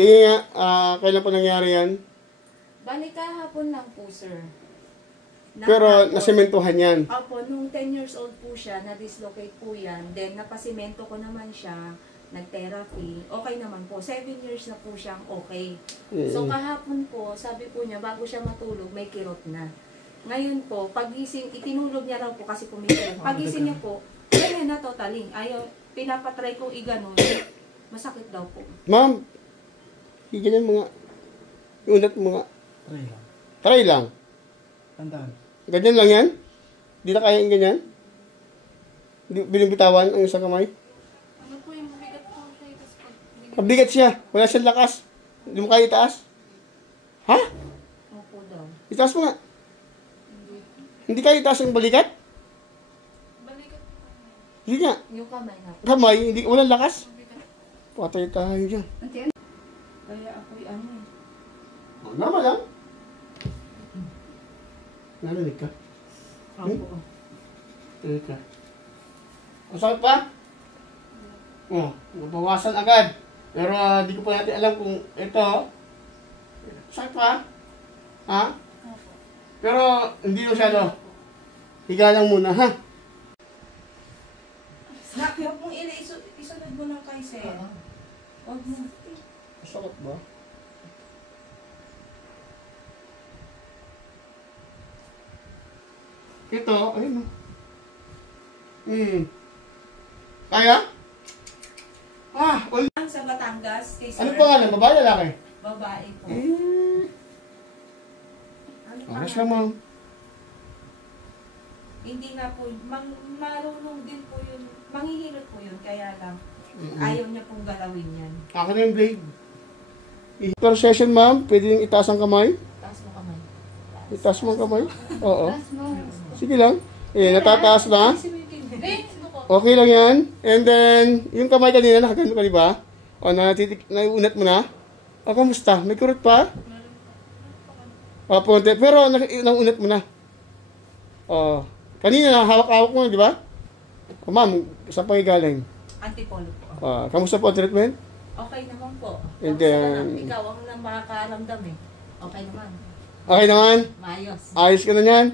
Sige nga, kailan po nangyari yan? Bali kahapon lang po, sir. Pero nasementuhan yan. Opo, nung 10 years old po siya, na-dislocate po yan. Then, napasimento ko naman siya, nag-therapy. Okay naman po. 7 years na po siyang okay. So, kahapon po, sabi po niya, bago siya matulog, may kirot na. Ngayon po, pagising, itinulog niya raw po kasi kumikirot. Pagising niya po, ganyan na totally. Ayaw, pinapatry kong iganon. Masakit daw po. Ma'am, ganyan mga, iunat mga, Try lang. try lang. Tandaan. Ganyan lang yan? Di na kaya yung ganyan? Binibitawan ang isang kamay? Ano po yung mabigat po siya? Tapos pag Mabigat siya. Wala siyang lakas. Hindi mo kaya itaas? Ha? Opo daw. Itaas mo nga. Hindi kaya itaas ang balikat? balikat Hindi nga. Yung kamay na. Kamay, hindi, walang lakas. mabigat. Patay tayo dyan. Kaya ako'y ano eh. Oh, naman lang. Narinig ka? Opo. Narinig ka. Masakit pa? Oh, mabawasan agad. Pero di ko pa natin alam kung ito. Sakit pa? Ha? Pero hindi masyado. Higa lang muna, ha? Nak, huwag mong isunod mo ng kay Sir. Huwag mo. Masakit ba? Ito, ayun. Kaya? Wala. Sa Batangas, kay Sir. Ano pangalan? Babae, lalaki? Babae po. Ano Oras pangalan? lang, ma'am. Hindi nga po, marunong din po yun. Manghihilot po yun, kaya lang. Ayaw niya pong galawin yan. Ako na yung blade. Per session, ma'am, pwede yung itaas ang kamay? Taas mo kamay. Itaas mo ang kamay? Oo. Sige lang. Natataas na. Okay lang yan. And then, yung kamay kanina, nakagano ka, di ba? O, naiunat mo na. O, kamusta? May kurot pa? Papunti. Pero, naunat mo na. O, kanina, hawak-hawak mo, di ba? O, ma'am, saan pa galing? Antipolo po. Kamusta po ang treatment? Okay naman po. And Kamusta then- na? Ikaw ang nang makakaramdam eh. Okay naman. Okay naman? Maayos. Ayos ka na yan?